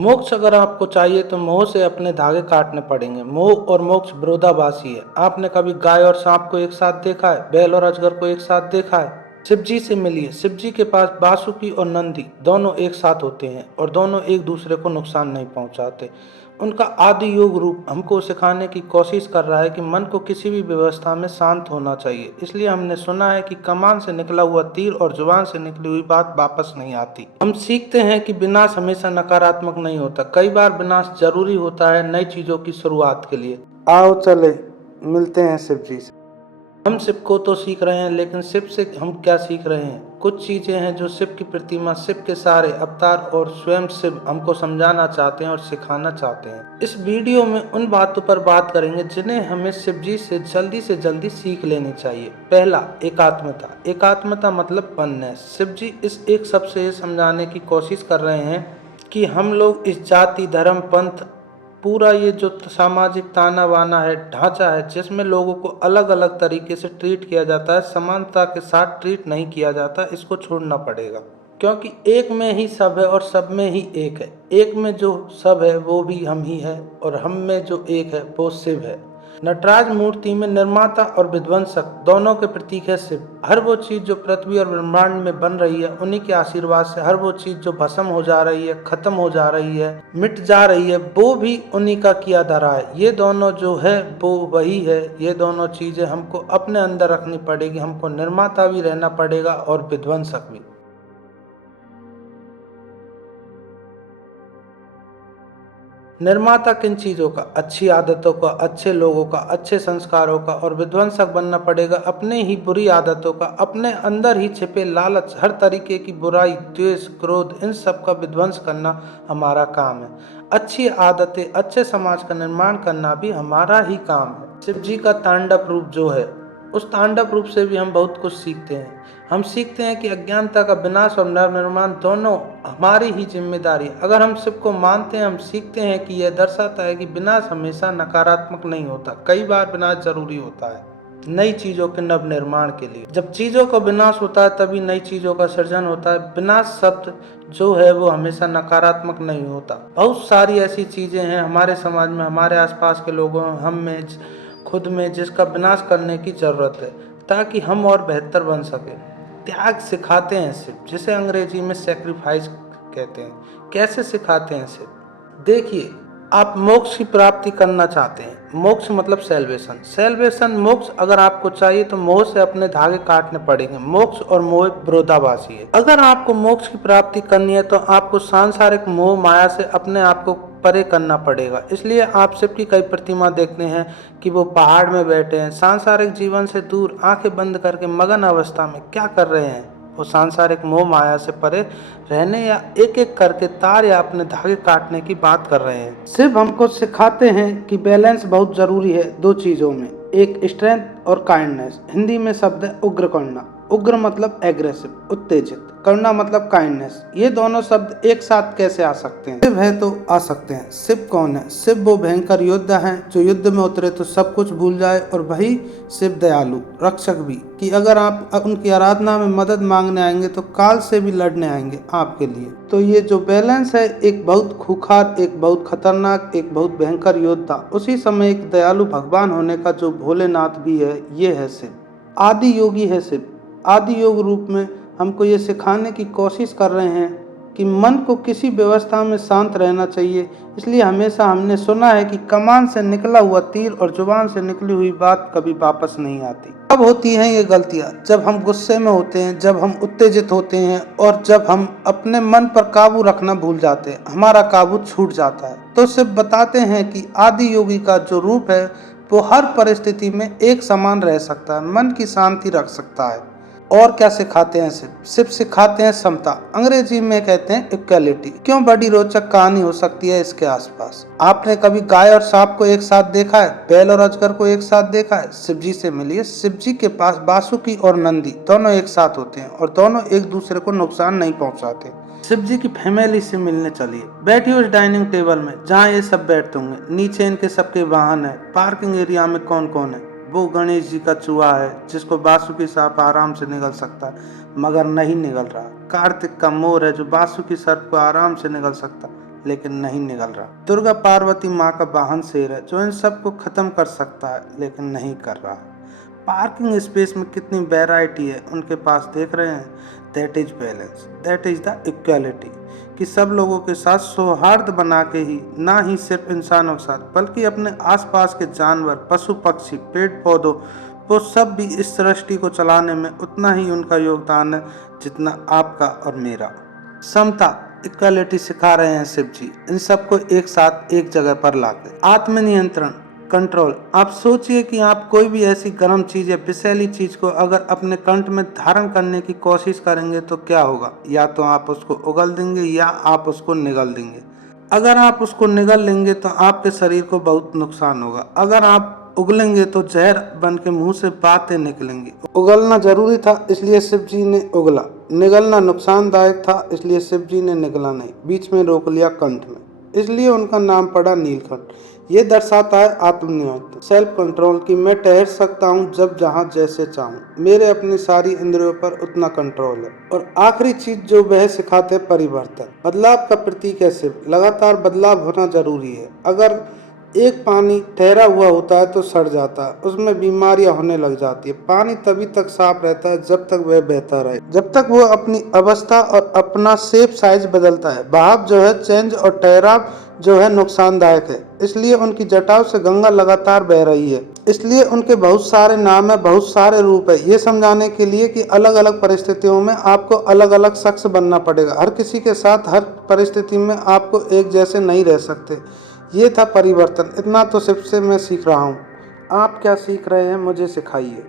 मोक्ष अगर आपको चाहिए तो मोह से अपने धागे काटने पड़ेंगे। मोह और मोक्ष विरोधाभासी है। आपने कभी गाय और सांप को एक साथ देखा है? बैल और अजगर को एक साथ देखा है? शिव जी से मिलिए। शिव जी के पास बासुकी और नंदी दोनों एक साथ होते हैं और दोनों एक दूसरे को नुकसान नहीं पहुंचाते। उनका आदि योग रूप हमको सिखाने की कोशिश कर रहा है कि मन को किसी भी व्यवस्था में शांत होना चाहिए। इसलिए हमने सुना है कि कमान से निकला हुआ तीर और जुबान से निकली हुई बात वापस नहीं आती। हम सीखते हैं कि विनाश हमेशा नकारात्मक नहीं होता, कई बार विनाश जरूरी होता है नई चीजों की शुरुआत के लिए। आओ चले मिलते हैं शिव जी से। हम शिव को तो सीख रहे हैं, लेकिन शिव से हम क्या सीख रहे हैं? कुछ चीजें हैं जो शिव की प्रतिमा, शिव के सारे अवतार और स्वयं शिव हमको समझाना चाहते हैं और सिखाना चाहते हैं। इस वीडियो में उन बातों पर बात करेंगे जिन्हें हमें शिव जी से जल्दी सीख लेनी चाहिए। पहला, एकात्मता। एकात्मता मतलब वननेस। शिव जी इस एक शब्द से ये समझाने की कोशिश कर रहे हैं कि हम लोग इस जाति, धर्म, पंथ, पूरा ये जो सामाजिक ताना बाना है, ढांचा है जिसमें लोगों को अलग अलग तरीके से ट्रीट किया जाता है, समानता के साथ ट्रीट नहीं किया जाता, इसको छोड़ना पड़ेगा। क्योंकि एक में ही सब है और सब में ही एक है। एक में जो सब है वो भी हम ही है और हम में जो एक है वो शिव है। नटराज मूर्ति में निर्माता और विध्वंसक दोनों के प्रतीक है शिव। हर वो चीज जो पृथ्वी और ब्रह्मांड में बन रही है उन्हीं के आशीर्वाद से, हर वो चीज जो भस्म हो जा रही है, खत्म हो जा रही है, मिट जा रही है, वो भी उन्हीं का किया धरा है। ये दोनों जो है वो वही है। ये दोनों चीजें हमको अपने अंदर रखनी पड़ेगी। हमको निर्माता भी रहना पड़ेगा और विध्वंसक भी। निर्माता किन चीज़ों का? अच्छी आदतों का, अच्छे लोगों का, अच्छे संस्कारों का। और विध्वंसक बनना पड़ेगा अपने ही बुरी आदतों का, अपने अंदर ही छिपे लालच, हर तरीके की बुराई, द्वेष, क्रोध, इन सब का विध्वंस करना हमारा काम है। अच्छी आदतें, अच्छे समाज का निर्माण करना भी हमारा ही काम है। शिव जी का तांडव रूप जो है, उस तांडव रूप से भी हम बहुत कुछ सीखते हैं। हम सीखते हैं कि अज्ञानता का विनाश और नवनिर्माण दोनों हमारी ही जिम्मेदारी। अगर हम शिव को मानते हैं, हम सीखते हैं कि यह दर्शाता है कि विनाश हमेशा नकारात्मक नहीं होता, कई बार विनाश जरूरी होता है नई चीजों के नव निर्माण के लिए। जब चीजों का विनाश होता है तभी नई चीजों का सृजन होता है। विनाश शब्द जो है वो हमेशा नकारात्मक नहीं होता। बहुत सारी ऐसी चीजें हैं हमारे समाज में, हमारे आसपास के लोगों में, हम में, खुद में, जिसका विनाश करने की जरूरत है ताकि हम और बेहतर बन सके। त्याग सिखाते हैं शिव, जिसे अंग्रेजी में सेक्रीफाइस कहते हैं। कैसे सिखाते हैं शिव? देखिए, आप मोक्ष की प्राप्ति करना चाहते हैं। मोक्ष मतलब सेल्वेशन। सेल्वेशन, मोक्ष अगर आपको चाहिए तो मोह से अपने धागे काटने पड़ेंगे। मोक्ष और मोह विरोधाभासी है। अगर आपको मोक्ष की प्राप्ति करनी है तो आपको सांसारिक मोह माया से अपने आप को परे करना पड़ेगा। इसलिए आप शिव की कई प्रतिमा देखते हैं कि वो पहाड़ में बैठे हैं, सांसारिक जीवन से दूर, आंखें बंद करके मगन अवस्था में क्या कर रहे हैं? वो सांसारिक मोह माया से परे रहने या एक एक करके तार या अपने धागे काटने की बात कर रहे हैं। शिव हमको सिखाते हैं कि बैलेंस बहुत जरूरी है दो चीजों में, एक स्ट्रेंथ और काइंडनेस। हिंदी में शब्द है उग्र करुणा। उग्र मतलब एग्रेसिव, उत्तेजित, करुणा मतलब काइंडनेस। ये दोनों शब्द एक साथ कैसे आ सकते हैं? शिव है तो आ सकते हैं। शिव कौन है? शिव वो भयंकर योद्धा हैं जो युद्ध में उतरे तो सब कुछ भूल जाए, और वही शिव दयालु रक्षक भी, कि अगर आप उनकी आराधना में मदद मांगने आएंगे तो काल से भी लड़ने आएंगे आपके लिए। तो ये जो बैलेंस है, एक बहुत खूंखार, एक बहुत खतरनाक, एक बहुत भयंकर योद्धा, उसी समय एक दयालु भगवान होने का जो भोलेनाथ भी है, ये है शिव। आदि योगी है शिव। आदि योग रूप में हमको ये सिखाने की कोशिश कर रहे हैं कि मन को किसी व्यवस्था में शांत रहना चाहिए। इसलिए हमेशा हमने सुना है कि कमान से निकला हुआ तीर और जुबान से निकली हुई बात कभी वापस नहीं आती। कब होती हैं ये गलतियाँ? जब हम गुस्से में होते हैं, जब हम उत्तेजित होते हैं और जब हम अपने मन पर काबू रखना भूल जाते हैं, हमारा काबू छूट जाता है। तो सिर्फ बताते हैं कि आदि योगी का जो रूप है वो हर परिस्थिति में एक समान रह सकता है, मन की शांति रख सकता है। और क्या सिखाते हैं शिव? शिव सिखाते हैं समता। अंग्रेजी में कहते हैं इक्वालिटी। क्यों बड़ी रोचक कहानी हो सकती है इसके आसपास। आपने कभी गाय और सांप को एक साथ देखा है? बैल और अजगर को एक साथ देखा है? शिव जी से मिलिए। शिव जी के पास बासुकी और नंदी दोनों एक साथ होते हैं और दोनों एक दूसरे को नुकसान नहीं पहुंचाते। शिव जी की फैमिली से मिलने चलिए। बैठिए उस डाइनिंग टेबल में जहाँ ये सब बैठते होंगे। नीचे इनके सबके वाहन है। पार्किंग एरिया में कौन कौन है? वो गणेश जी का चूहा है जिसको बासुकी सांप आराम से निगल सकता है मगर नहीं निगल रहा। कार्तिक का मोर है जो बासुकी सर्प को आराम से निगल सकता लेकिन नहीं निगल रहा। दुर्गा पार्वती माँ का वाहन शेर है जो इन सबको खत्म कर सकता है लेकिन नहीं कर रहा। पार्किंग स्पेस में कितनी वैरायटी है उनके पास, देख रहे हैं। That is balance, that is the equality, कि सब लोगों के साथ सौहार्द बना के ही, ना ही सिर्फ इंसानों के साथ बल्कि अपने आसपास के जानवर, पशु पक्षी, पेड़ पौधों, वो सब भी इस सृष्टि को चलाने में उतना ही उनका योगदान है जितना आपका और मेरा। समता, इक्वालिटी सिखा रहे हैं शिव जी, इन सबको एक साथ एक जगह पर लाके। आत्मनियंत्रण, कंट्रोल, आप सोचिए कि आप कोई भी ऐसी गर्म चीज या विषैली चीज को अगर अपने कंठ में धारण करने की कोशिश करेंगे तो क्या होगा। या तो आप उसको उगल देंगे या आप उसको निगल देंगे। अगर आप उसको निगल लेंगे तो आपके शरीर को बहुत नुकसान होगा। अगर आप उगलेंगे तो जहर बन के मुंह से बातें निकलेंगी। उगलना जरूरी था इसलिए शिव जी ने उगला, निगलना नुकसानदायक था इसलिए शिव जी ने निगला नहीं, बीच में रोक लिया कंठ में, इसलिए उनका नाम पड़ा नीलकंठ। ये दर्शाता है आत्मनियंत्रण, सेल्फ कंट्रोल, कि मैं ठहर सकता हूँ जब जहाँ जैसे चाहूँ, मेरे अपनी सारी इंद्रियों पर उतना कंट्रोल है। और आखिरी चीज जो वह सिखाते परिवर्तन, बदलाव का प्रतीक है शिव। लगातार बदलाव होना जरूरी है। अगर एक पानी ठहरा हुआ होता है तो सड़ जाता है, उसमें बीमारियां होने लग जाती है। पानी तभी तक साफ रहता है जब तक वह बहता रहे, जब तक वो अपनी अवस्था और अपना शेप साइज बदलता है। बहाव जो है चेंज और ठहराव जो है नुकसानदायक है। इसलिए उनकी जटाओं से गंगा लगातार बह रही है। इसलिए उनके बहुत सारे नाम है, बहुत सारे रूप है, ये समझाने के लिए कि अलग अलग परिस्थितियों में आपको अलग अलग शख्स बनना पड़ेगा। हर किसी के साथ हर परिस्थिति में आपको एक जैसे नहीं रह सकते। ये था परिवर्तन। इतना तो शिव से मैं सीख रहा हूँ। आप क्या सीख रहे हैं मुझे सिखाइए।